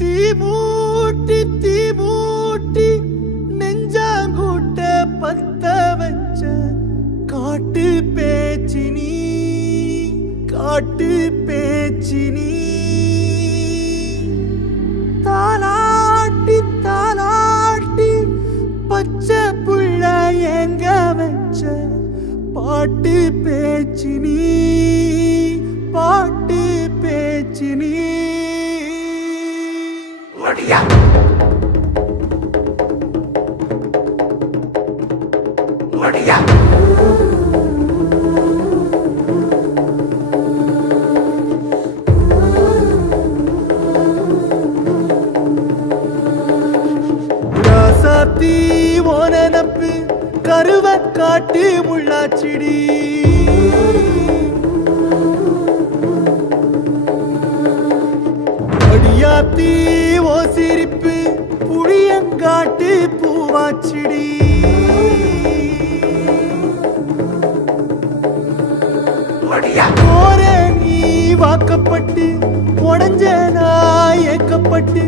தீமூட்டி நெஞ்சாங்கூட்ட பத்த வச்ச காட்டு பேச்சினி தாலாட்டி பச்சை புள்ள எங்க வச்ச பாட்டு பேச்சினி வடியா ராசாத்தி ஓனப்பு கருவ காட்டு முள்ளாச்சிடி அடியாத்தி ஓ சிரிப்பு புளியங்காட்டு பூவாச்சிடி போற நீ வாக்கப்பட்டு உடஞ்ச நாய் ஏக்கப்பட்டு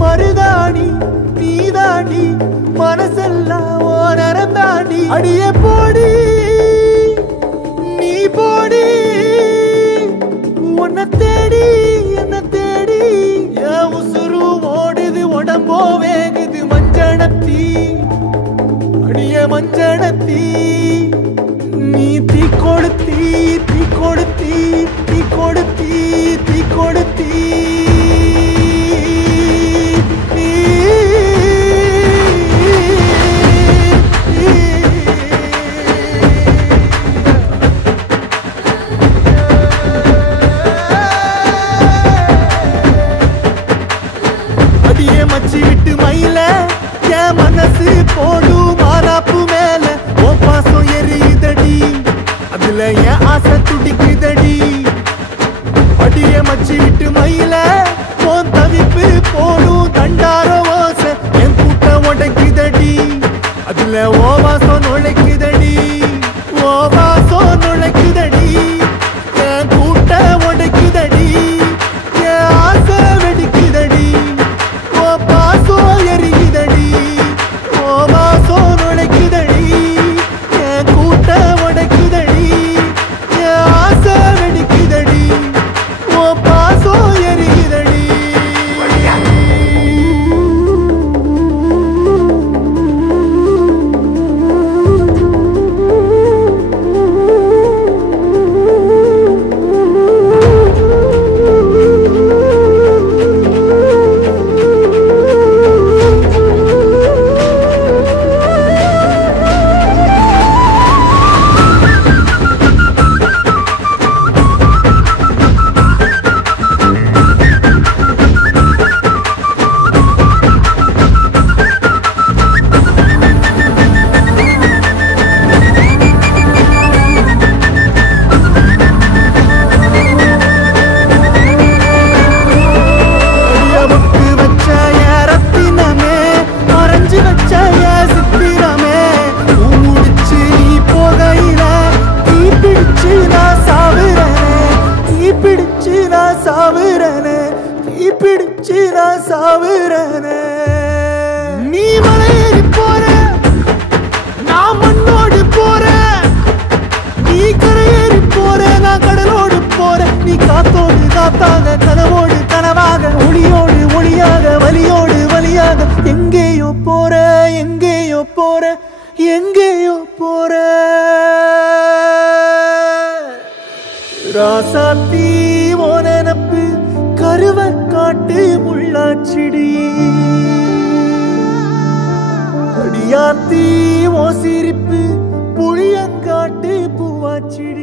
மருதாணி நீதாண்டி மனசெல்லாம் ஓ நரந்தாண்டி அடியே போடி நீ போடி உன்னை தேடி என்ன தேடி என் உசுரு ஓடுது உடம்போ வேகுது மஞ்சனத்தி அடிய மஞ்சனத்தி நீ தீ கொடுத்தி அடியே மச்சி விட்டு மயில என் மனசு போடு மாறாப்பு மேல ஓ பாசம் எரியுதடி அதுல என் ஆசை துடிக்குதடி அடியே மச்சி விட்டு மயில போன் தவிப்பு போடும் தண்டார ஓசை என் கூட்டம் உடைக்குதடி அதுல ஓ வாசம் நுழைக்குதடி என் கூட்டம் உடைக்குதடி என் ஆசை வெடிக்குதடி ஓ பாசம் எரியுதடி ஓ வாசம் நுழைக்குதடி என் கூட்டம் உடைக்குதடி என் ஆசை வெடிக்குதடி ஓ பாசம் எரியுதடி நீ மலையேறி போற நான் மண்ணோடு போற நீ கரையேறி போற நான் கடலோடு போற நீ காத்தோடு காத்தாக கனவோடு கனவாக ஒளியோடு ஒளியாக வலியோடு வலியாக எங்கேயோ போற ராசாத்தி ஓ நெனப்பு கருவ காட்டு முள்ளாச்சிடி அடியாத்தி ஓ சிரிப்பு புளியங்காட்டு பூவாச்சிடி